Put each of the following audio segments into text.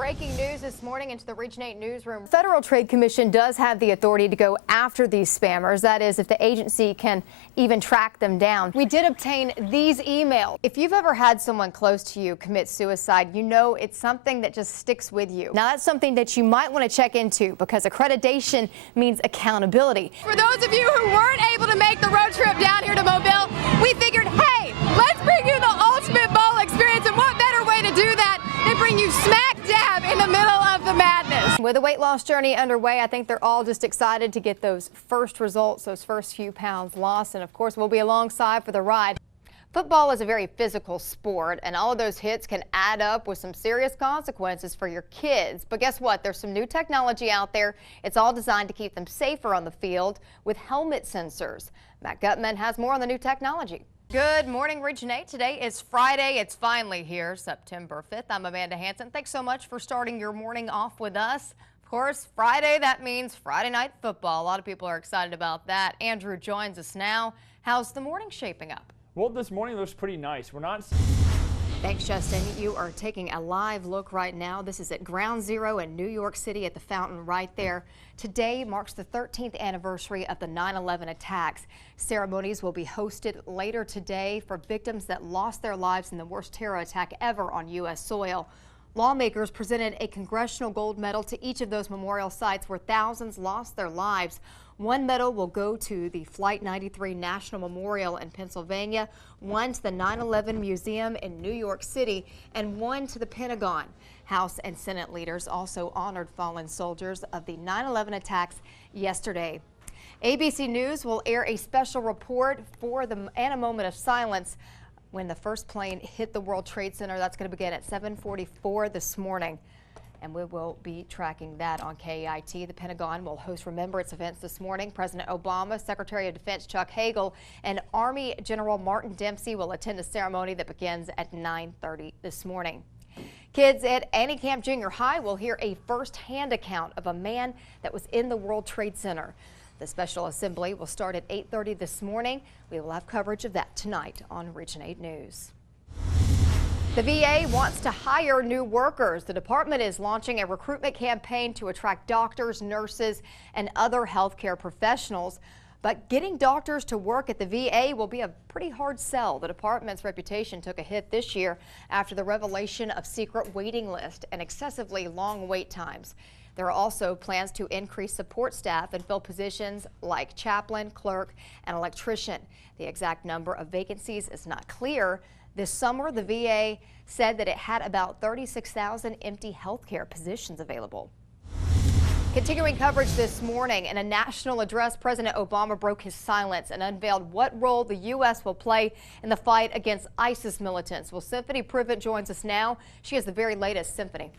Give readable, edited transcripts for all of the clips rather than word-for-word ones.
Breaking news this morning into the Region 8 newsroom. Federal Trade Commission does have the authority to go after these spammers. That is, if the agency can even track them down. We did obtain these emails. If you've ever had someone close to you commit suicide, you know it's something that just sticks with you. Now, that's something that you might want to check into because accreditation means accountability. For those of you who weren't able to make the road trip down here to Mobile, we figured, hey, let's bring you the ultimate bowl experience, and what better way to do that than bring you smack dab in the middle of the madness. With the weight loss journey underway, I think they're all just excited to get those first results, those first few pounds lost, and of course we'll be alongside for the ride. Football is a very physical sport, and all of those hits can add up with some serious consequences for your kids. But guess what? There's some new technology out there. It's all designed to keep them safer on the field with helmet sensors. Matt Gutman has more on the new technology. Good morning, Region 8. Today is Friday. It's finally here, September 5th. I'm Amanda Hanson. Thanks so much for starting your morning off with us. Of course, Friday, that means Friday night football. A lot of people are excited about that. Andrew joins us now. How's the morning shaping up? Well, this morning looks pretty nice. We're not... Thanks, Justin. You are taking a live look right now. This is at Ground Zero in New York City at the fountain right there. Today marks the 13th anniversary of the 9/11 attacks. Ceremonies will be hosted later today for victims that lost their lives in the worst terror attack ever on U.S. soil. Lawmakers presented a congressional gold medal to each of those memorial sites where thousands lost their lives. One medal will go to the Flight 93 National Memorial in Pennsylvania, one to the 9/11 Museum in New York City, and one to the Pentagon. House and Senate leaders also honored fallen soldiers of the 9/11 attacks yesterday. ABC News will air a special report and a moment of silence when the first plane hit the World Trade Center. That's going to begin at 7:44 this morning. And we will be tracking that on KEIT. The Pentagon will host remembrance events this morning. President Obama, Secretary of Defense Chuck Hagel, and Army General Martin Dempsey will attend a ceremony that begins at 9:30 this morning. Kids at Annie Camp Junior High will hear a first-hand account of a man that was in the World Trade Center. The special assembly will start at 8:30 this morning. We will have coverage of that tonight on Region 8 News. The VA wants to hire new workers. The department is launching a recruitment campaign to attract doctors, nurses, and other healthcare professionals. But getting doctors to work at the VA will be a pretty hard sell. The department's reputation took a hit this year after the revelation of secret waiting lists and excessively long wait times. There are also plans to increase support staff and fill positions like chaplain, clerk, and electrician. The exact number of vacancies is not clear. This summer, the VA said that it had about 36,000 empty healthcare positions available. Continuing coverage this morning, in a national address, President Obama broke his silence and unveiled what role the U.S. will play in the fight against ISIS militants. Well, Symphony Privet joins us now. She has the very latest. Symphony.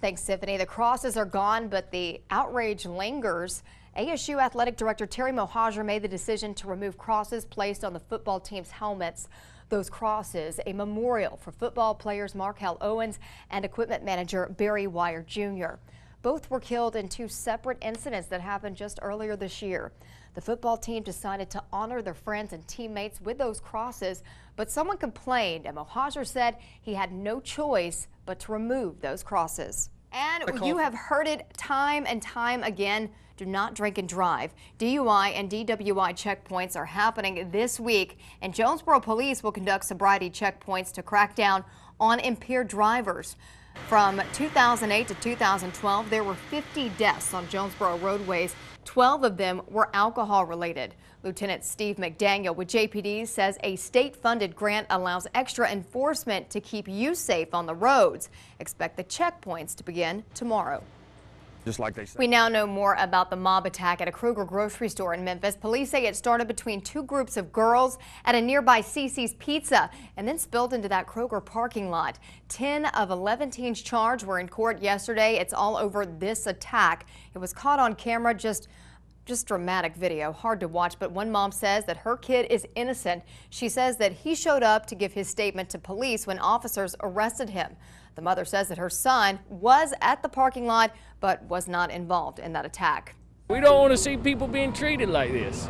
Thanks, Symphony. The crosses are gone, but the outrage lingers. ASU Athletic Director Terry Mohajer made the decision to remove crosses placed on the football team's helmets. Those crosses, a memorial for football players Markel Owens and equipment manager Barry Wire Jr. Both were killed in two separate incidents that happened just earlier this year. The football team decided to honor their friends and teammates with those crosses, but someone complained, and Mohajer said he had no choice but to remove those crosses. And you have heard it time and time again. Do not drink and drive. DUI and DWI checkpoints are happening this week, and Jonesboro police will conduct sobriety checkpoints to crack down on impaired drivers. From 2008 to 2012, there were 50 deaths on Jonesboro roadways. 12 of them were alcohol related. Lieutenant Steve McDaniel with JPD says a state-funded grant allows extra enforcement to keep you safe on the roads. Expect the checkpoints to begin tomorrow. Just like they said. We now know more about the mob attack at a Kroger grocery store in Memphis. Police say it started between two groups of girls at a nearby CC's Pizza and then spilled into that Kroger parking lot. 10 of 11 teens charged were in court yesterday. It's all over this attack. It was caught on camera. Just dramatic video, hard to watch, but one mom says that her kid is innocent. She says that he showed up to give his statement to police when officers arrested him. The mother says that her son was at the parking lot but was not involved in that attack. We don't want to see people being treated like this.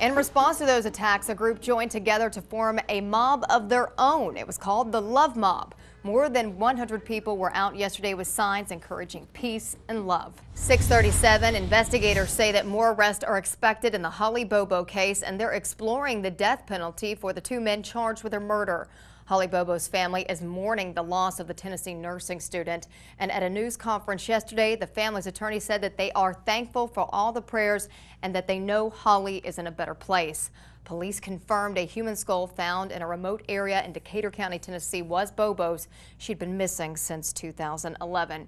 In response to those attacks, a group joined together to form a mob of their own. It was called the Love Mob. More than 100 people were out yesterday with signs encouraging peace and love. 6:37, investigators say that more arrests are expected in the Holly Bobo case, and they're exploring the death penalty for the two men charged with her murder. Holly Bobo's family is mourning the loss of the Tennessee nursing student. And at a news conference yesterday, the family's attorney said that they are thankful for all the prayers and that they know Holly is in a better place. Police confirmed a human skull found in a remote area in Decatur County, Tennessee was Bobo's. She'd been missing since 2011.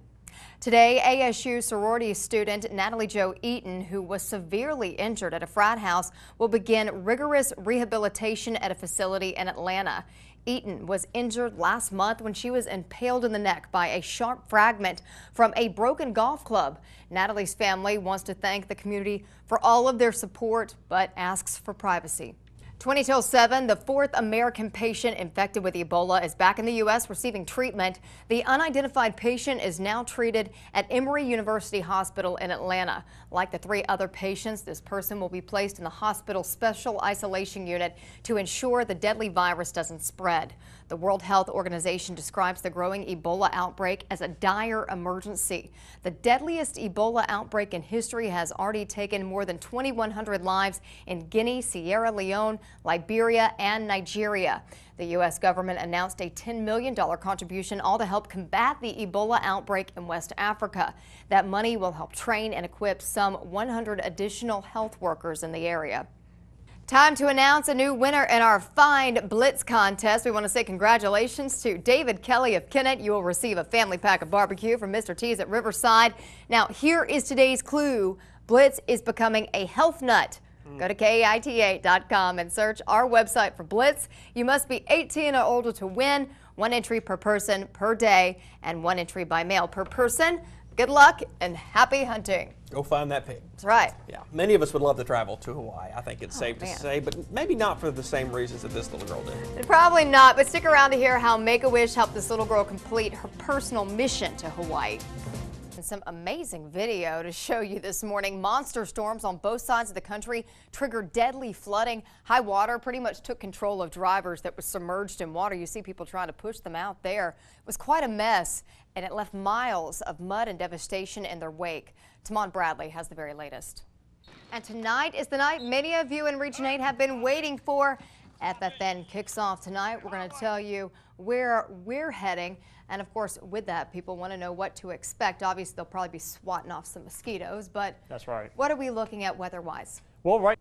Today, ASU sorority student Natalie Jo Eaton, who was severely injured at a frat house, will begin rigorous rehabilitation at a facility in Atlanta. Eaton was injured last month when she was impaled in the neck by a sharp fragment from a broken golf club. Natalie's family wants to thank the community for all of their support, but asks for privacy. 20 till 7, the fourth American patient infected with Ebola is back in the U.S. receiving treatment. The unidentified patient is now treated at Emory University Hospital in Atlanta. Like the three other patients, this person will be placed in the hospital's special isolation unit to ensure the deadly virus doesn't spread. The World Health Organization describes the growing Ebola outbreak as a dire emergency. The deadliest Ebola outbreak in history has already taken more than 2,100 lives in Guinea, Sierra Leone, Liberia, and Nigeria. The U.S. government announced a $10 million contribution, all to help combat the Ebola outbreak in West Africa. That money will help train and equip some 100 additional health workers in the area. Time to announce a new winner in our Find Blitz contest. We want to say congratulations to David Kelly of Kennett. You will receive a family pack of barbecue from Mr. T's at Riverside. Now, here is today's clue. Blitz is becoming a health nut. Go to KITA.com and search our website for Blitz. You must be 18 or older to win. 1 entry per person per day and 1 entry by mail per person. Good luck and happy hunting. Go find that pig. That's right. Yeah, many of us would love to travel to Hawaii. I think it's safe to say, but maybe not for the same reasons that this little girl did. Probably not, but stick around to hear how Make-A-Wish helped this little girl complete her personal mission to Hawaii. And some amazing video to show you this morning. Monster storms on both sides of the country triggered deadly flooding. High water pretty much took control of drivers that were submerged in water. You see people trying to push them out there. It was quite a mess, and it left miles of mud and devastation in their wake. Tamon Bradley has the very latest. And tonight is the night many of you in Region 8 have been waiting for. FFN kicks off tonight. We're going to tell you where we're heading. And of course, with that, people want to know what to expect. Obviously, they'll probably be swatting off some mosquitoes, but That's right. What are we looking at weather-wise? Well, right.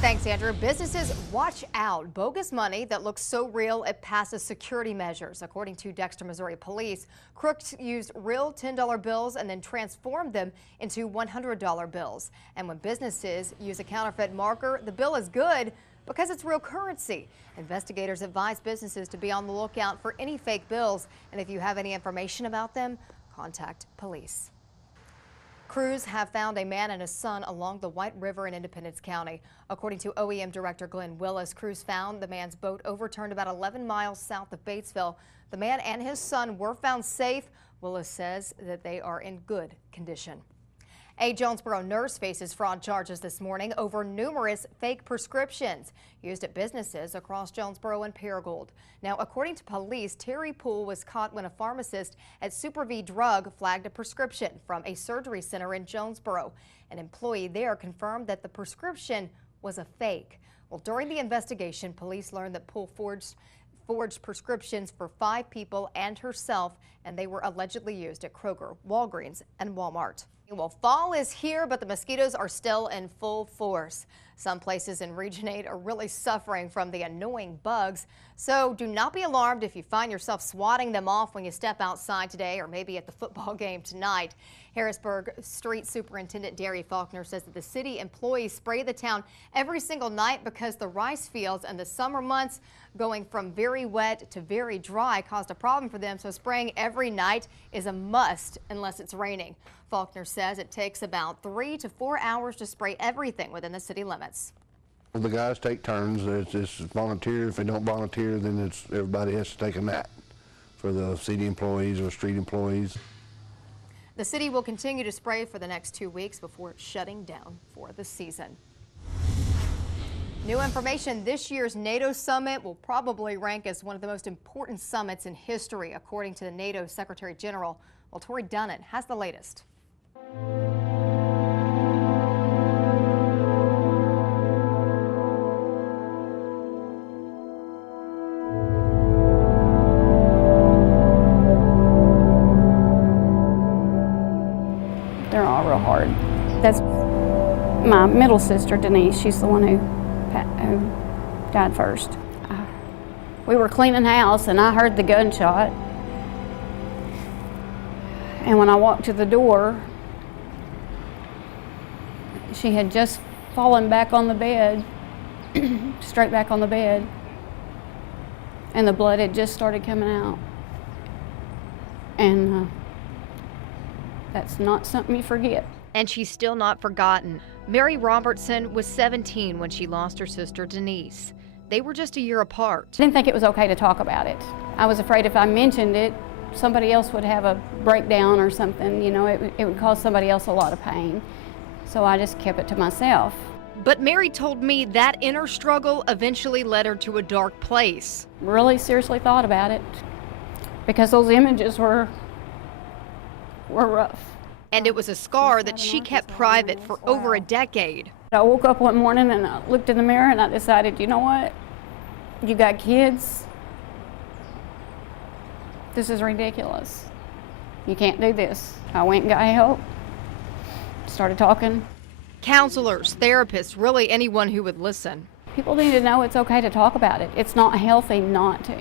Thanks, Andrew. Businesses, watch out. Bogus money that looks so real it passes security measures. According to Dexter, Missouri police, crooks used real $10 bills and then transformed them into $100 bills. And when businesses use a counterfeit marker, the bill is good because it's real currency. Investigators advise businesses to be on the lookout for any fake bills. And if you have any information about them, contact police. Crews have found a man and his son along the White River in Independence County. According to OEM Director Glenn Willis, crews found the man's boat overturned about 11 miles south of Batesville. The man and his son were found safe. Willis says that they are in good condition. A Jonesboro nurse faces fraud charges this morning over numerous fake prescriptions used at businesses across Jonesboro and Paragould. Now, according to police, Terry Poole was caught when a pharmacist at Super V Drug flagged a prescription from a surgery center in Jonesboro. An employee there confirmed that the prescription was a fake. Well, during the investigation, police learned that Poole forged prescriptions for 5 people and herself, and they were allegedly used at Kroger, Walgreens, and Walmart. Well, fall is here, but the mosquitoes are still in full force. Some places in Region 8 are really suffering from the annoying bugs, so do not be alarmed if you find yourself swatting them off when you step outside today or maybe at the football game tonight. Harrisburg Street Superintendent Derry Faulkner says that the city employees spray the town every single night because the rice fields and the summer months going from very wet to very dry caused a problem for them, so spraying every night is a must unless it's raining. Faulkner says it takes about 3 to 4 hours to spray everything within the city limits. The guys take turns. It's volunteer. If they don't volunteer, then everybody has to take a nap for the city employees or street employees. The city will continue to spray for the next 2 weeks before shutting down for the season. New information, this year's NATO summit will probably rank as one of the most important summits in history, according to the NATO Secretary General. Well, Tori Dunnan has the latest. They're all real hard. That's my middle sister, Denise. She's the one who died first. We were cleaning house and I heard the gunshot. And when I walked to the door, she had just fallen back on the bed, straight back on the bed, and the blood had just started coming out. And that's not something you forget. And she's still not forgotten. Mary Robertson was 17 when she lost her sister Denise. They were just a year apart. I didn't think it was okay to talk about it. I was afraid if I mentioned it, somebody else would have a breakdown or something, you know, it would cause somebody else a lot of pain. So I just kept it to myself. But Mary told me that inner struggle eventually led her to a dark place. Really seriously thought about it because those images were rough. And it was a scar that she kept private for over a decade. I woke up one morning and I looked in the mirror and I decided, you know what? You got kids. This is ridiculous. You can't do this. I went and got help, started talking. Counselors, therapists, really anyone who would listen. People need to know it's okay to talk about it. It's not healthy not to.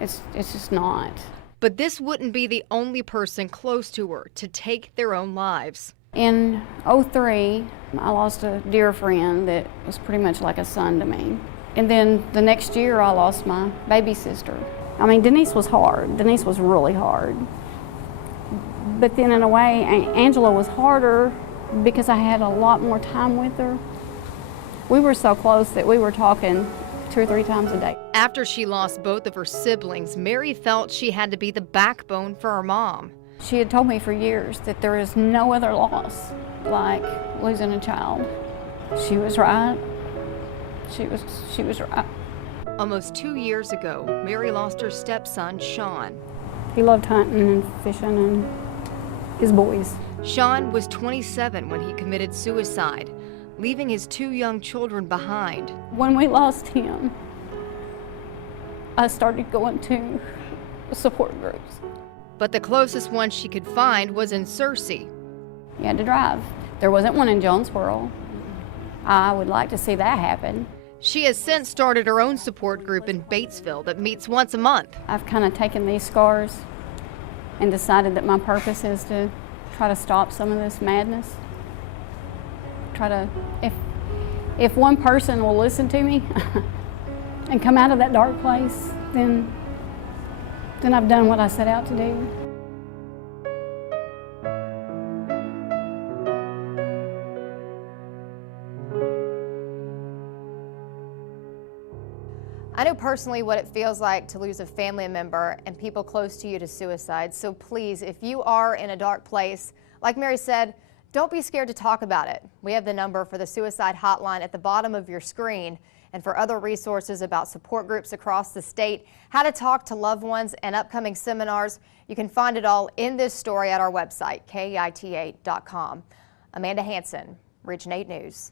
It's just not. But this wouldn't be the only person close to her to take their own lives. In '03, I lost a dear friend that was pretty much like a son to me. And then the next year, I lost my baby sister. I mean, Denise was hard. Denise was really hard. But then in a way, Angela was harder because I had a lot more time with her. We were so close that we were talking 2 or 3 times a day. After she lost both of her siblings, Mary felt she had to be the backbone for her mom. She had told me for years that there is no other loss like losing a child. She was right. She was right. Almost 2 years ago, Mary lost her stepson, Sean. He loved hunting and fishing and his boys. Sean was 27 when he committed suicide, leaving his 2 young children behind. When we lost him, I started going to support groups. But the closest one she could find was in Searcy. You had to drive. There wasn't one in Jonesboro. I would like to see that happen. She has since started her own support group in Batesville that meets once a month. I've kind of taken these scars and decided that my purpose is to try to stop some of this madness. Try to, if one person will listen to me and come out of that dark place, then I've done what I set out to do. I know personally what it feels like to lose a family member and people close to you to suicide. So please, if you are in a dark place, like Mary said, don't be scared to talk about it. We have the number for the suicide hotline at the bottom of your screen. And for other resources about support groups across the state, how to talk to loved ones, and upcoming seminars, you can find it all in this story at our website, KEIT8.com. Amanda Hanson, Region 8 News.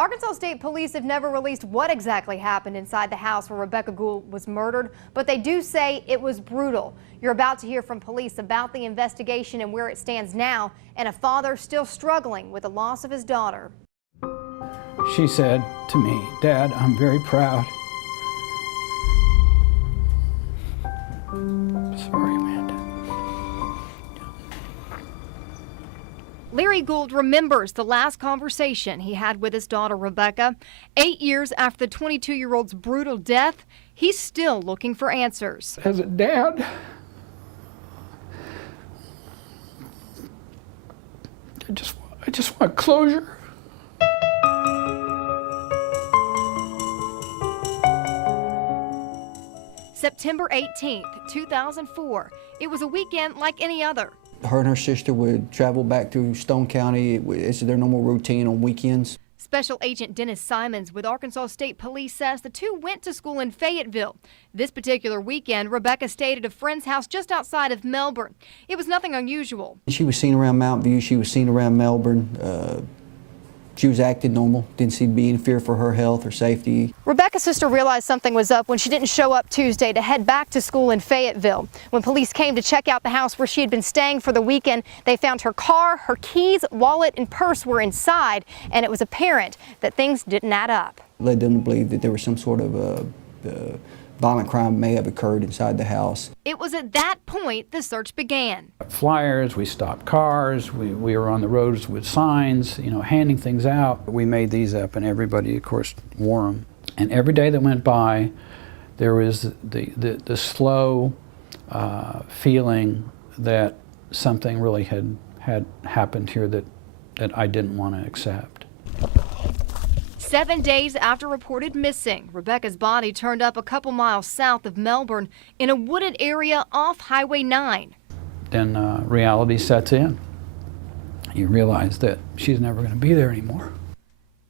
Arkansas State Police have never released what exactly happened inside the house where Rebecca Gould was murdered, but they do say it was brutal. You're about to hear from police about the investigation and where it stands now, and a father still struggling with the loss of his daughter. She said to me, "Dad, I'm very proud." Sorry, Amanda. Larry Gould remembers the last conversation he had with his daughter, Rebecca. 8 years after the 22-year-old's brutal death, he's still looking for answers. As a dad, I just want closure. September 18th, 2004. It was a weekend like any other. Her and her sister would travel back to Stone County. It's their normal routine on weekends. Special Agent Dennis Simons with Arkansas State Police says the two went to school in Fayetteville. This particular weekend, Rebecca stayed at a friend's house just outside of Melbourne. It was nothing unusual. She was seen around Mount View. She was seen around Melbourne. She was acting normal. Didn't seem to be in fear for her health or safety. Rebecca's sister realized something was up when she didn't show up Tuesday to head back to school in Fayetteville. When police came to check out the house where she had been staying for the weekend, they found her car, her keys, wallet, and purse were inside, and it was apparent that things didn't add up. Led them to believe that there was some sort of violent crime may have occurred inside the house. It was at that point the search began. Flyers, we stopped cars, we were on the roads with signs, handing things out. We made these up and everybody, of course, wore them. And every day that went by, there was the slow feeling that something really had happened here that I didn't want to accept. 7 days after reported missing, Rebecca's body turned up a couple miles south of Melbourne in a wooded area off Highway 9. Then reality sets in. You realize that she's never going to be there anymore.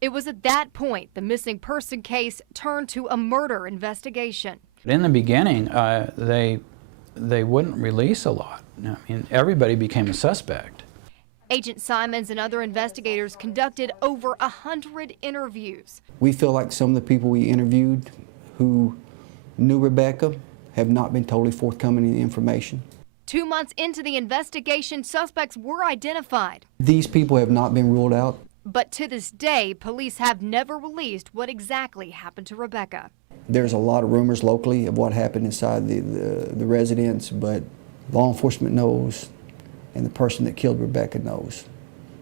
It was at that point the missing person case turned to a murder investigation. In the beginning, they wouldn't release a lot. I mean, everybody became a suspect. Agent Simons and other investigators conducted over 100 interviews. We feel like some of the people we interviewed who knew Rebecca have not been totally forthcoming in the information. 2 months into the investigation, suspects were identified. These people have not been ruled out. But to this day, police have never released what exactly happened to Rebecca. There's a lot of rumors locally of what happened inside the residence, but law enforcement knows, and the person that killed Rebecca knows.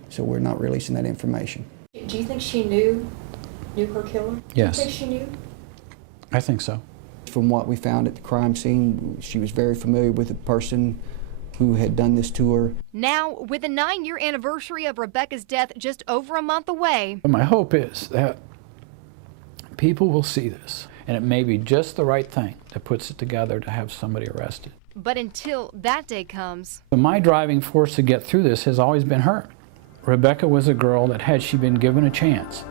So we're not releasing that information. Do you think she knew her killer? Yes. Do you think she knew? I think so. From what we found at the crime scene, she was very familiar with the person who had done this to her. Now, with the 9-year anniversary of Rebecca's death just over a month away, But my hope is that people will see this, and it may be just the right thing that puts it together to have somebody arrested. but until that day comes, My driving force to get through this has always been her. Rebecca was a girl that, had she been given a chance,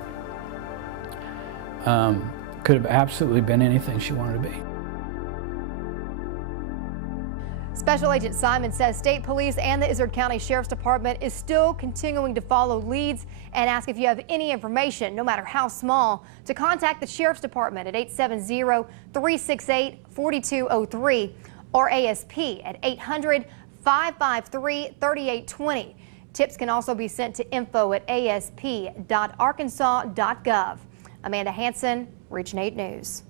could have absolutely been anything she wanted to be. Special Agent Simon says state police and the Izard County Sheriff's Department is still continuing to follow leads and ask if you have any information, no matter how small, to contact the Sheriff's Department at 870-368-4203 or ASP at 800-553-3820. Tips can also be sent to info@asp.arkansas.gov. Amanda Hanson, Region 8 News.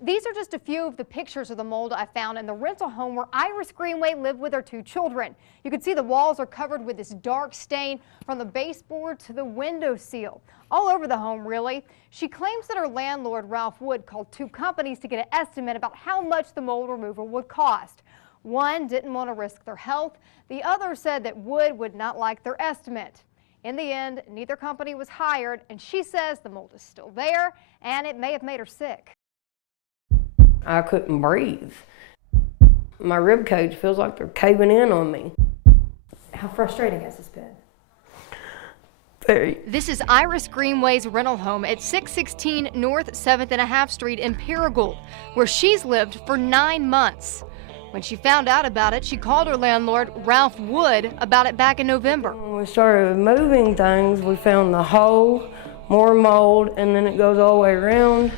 These are just a few of the pictures of the mold I found in the rental home where Iris Greenway lived with her 2 children. You can see the walls are covered with this dark stain from the baseboard to the window seal. All over the home, really. She claims that her landlord, Ralph Wood, called 2 companies to get an estimate about how much the mold removal would cost. One didn't want to risk their health. The other said that Wood would not like their estimate. In the end, neither company was hired, and she says the mold is still there and it may have made her sick. I couldn't breathe. My rib cage feels like they're caving in on me. How frustrating has this been? Very. This is Iris Greenway's rental home at 616 North 7th and a half Street in Paragould, where she's lived for 9 months. When she found out about it, she called her landlord, Ralph Wood, about it back in November. When we started moving things, we found the hole, more mold, and then it goes all the way around,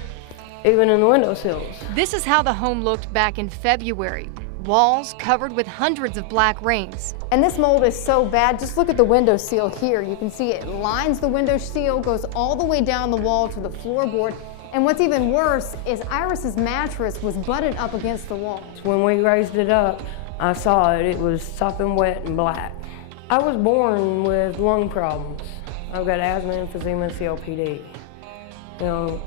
even in the windowsills. This is how the home looked back in February. Walls covered with hundreds of black rings. And this mold is so bad, just look at the window seal here. You can see it lines the window seal, goes all the way down the wall to the floorboard. And what's even worse is Iris's mattress was butted up against the wall. When we raised it up, I saw it. It was sopping wet and black. I was born with lung problems. I've got asthma, emphysema, and COPD. So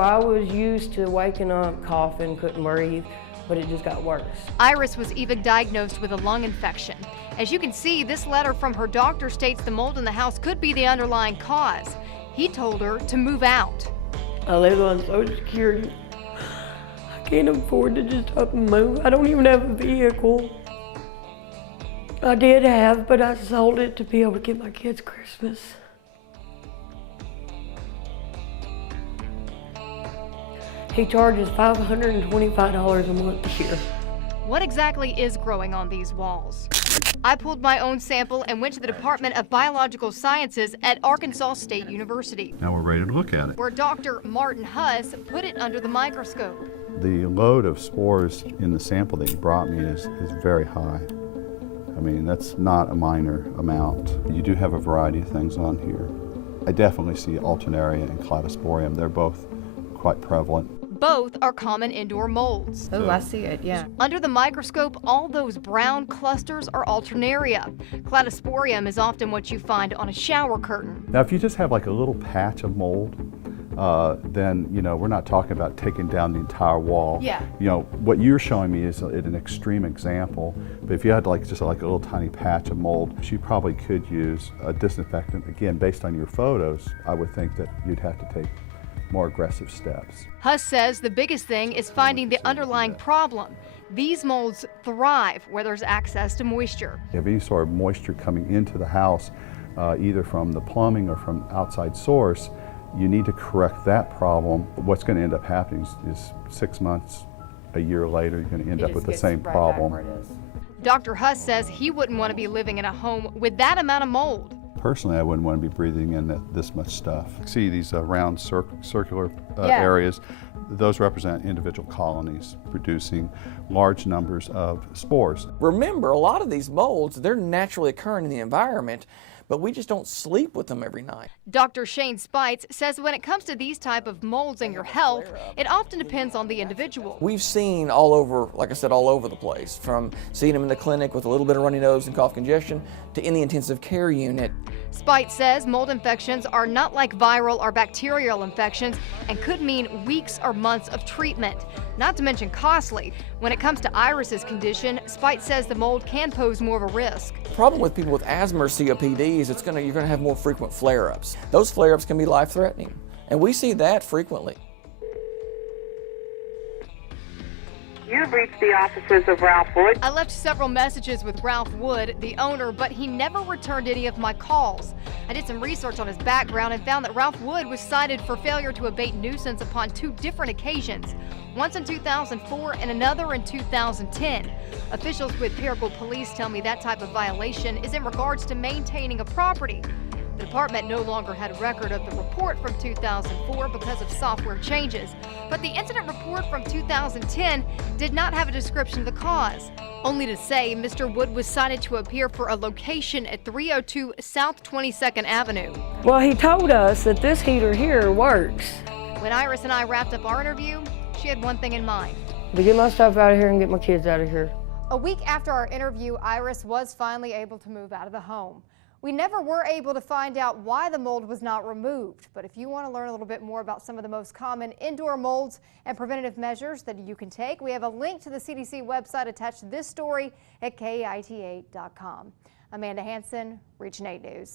I was used to waking up, coughing, couldn't breathe, but it just got worse. Iris was even diagnosed with a lung infection. As you can see, this letter from her doctor states the mold in the house could be the underlying cause. He told her to move out. I live on Social Security. I can't afford to just up and move. I don't even have a vehicle. I did have, but I sold it to be able to get my kids Christmas. He charges $525 a month here. What exactly is growing on these walls? I pulled my own sample and went to the Department of Biological Sciences at Arkansas State University. Now we're ready to look at it. Where Dr. Martin Huss put it under the microscope. The load of spores in the sample that you brought me is very high. I mean, that's not a minor amount. You do have a variety of things on here. I definitely see alternaria and cladosporium. They're both quite prevalent. Both are common indoor molds. Oh, I see it, yeah. Under the microscope, all those brown clusters are alternaria. Cladosporium is often what you find on a shower curtain. Now, if you just have like a little patch of mold, then, you know, we're not talking about taking down the entire wall. Yeah. You know, what you're showing me is an extreme example, but if you had like just like a little tiny patch of mold, you probably could use a disinfectant. Again, based on your photos, I would think that you'd have to take more aggressive steps. Huss says the biggest thing is finding the underlying problem. These molds thrive where there's access to moisture. If any sort of moisture coming into the house, either from the plumbing or from outside source, you need to correct that problem. What's going to end up happening is 6 months, a year later, you're going to end up with the same problem. Dr. Huss says he wouldn't want to be living in a home with that amount of mold. Personally, I wouldn't want to be breathing in this much stuff. See these round circular areas? Those represent individual colonies producing large numbers of spores. Remember, a lot of these molds, they're naturally occurring in the environment, but we just don't sleep with them every night. Dr. Shane Spites says when it comes to these type of molds and your health, it often depends on the individual. We've seen all over, like I said, all over the place, from seeing them in the clinic with a little bit of runny nose and cough congestion to in the intensive care unit. Spites says mold infections are not like viral or bacterial infections and could mean weeks or months of treatment, not to mention costly. When it comes to Iris's condition, Spites says the mold can pose more of a risk. The problem with people with asthma or COPD is you're going to have more frequent flare-ups. Those flare-ups can be life-threatening, and we see that frequently. You've reached the offices of Ralph Wood. I left several messages with Ralph Wood, the owner, but he never returned any of my calls. I did some research on his background and found that Ralph Wood was cited for failure to abate nuisance upon 2 different occasions, once in 2004 and another in 2010. Officials with Paragould Police tell me that type of violation is in regards to maintaining a property. The department no longer had a record of the report from 2004 because of software changes, but the incident report from 2010 did not have a description of the cause, only to say Mr. Wood was cited to appear for a location at 302 South 22nd Avenue. Well, he told us that this heater here works. When Iris and I wrapped up our interview, she had one thing in mind. To get my stuff out of here and get my kids out of here. A week after our interview, Iris was finally able to move out of the home. We never were able to find out why the mold was not removed, but if you want to learn a little bit more about some of the most common indoor molds and preventative measures that you can take, we have a link to the CDC website attached to this story at KIT8.com. Amanda Hanson, Region 8 News.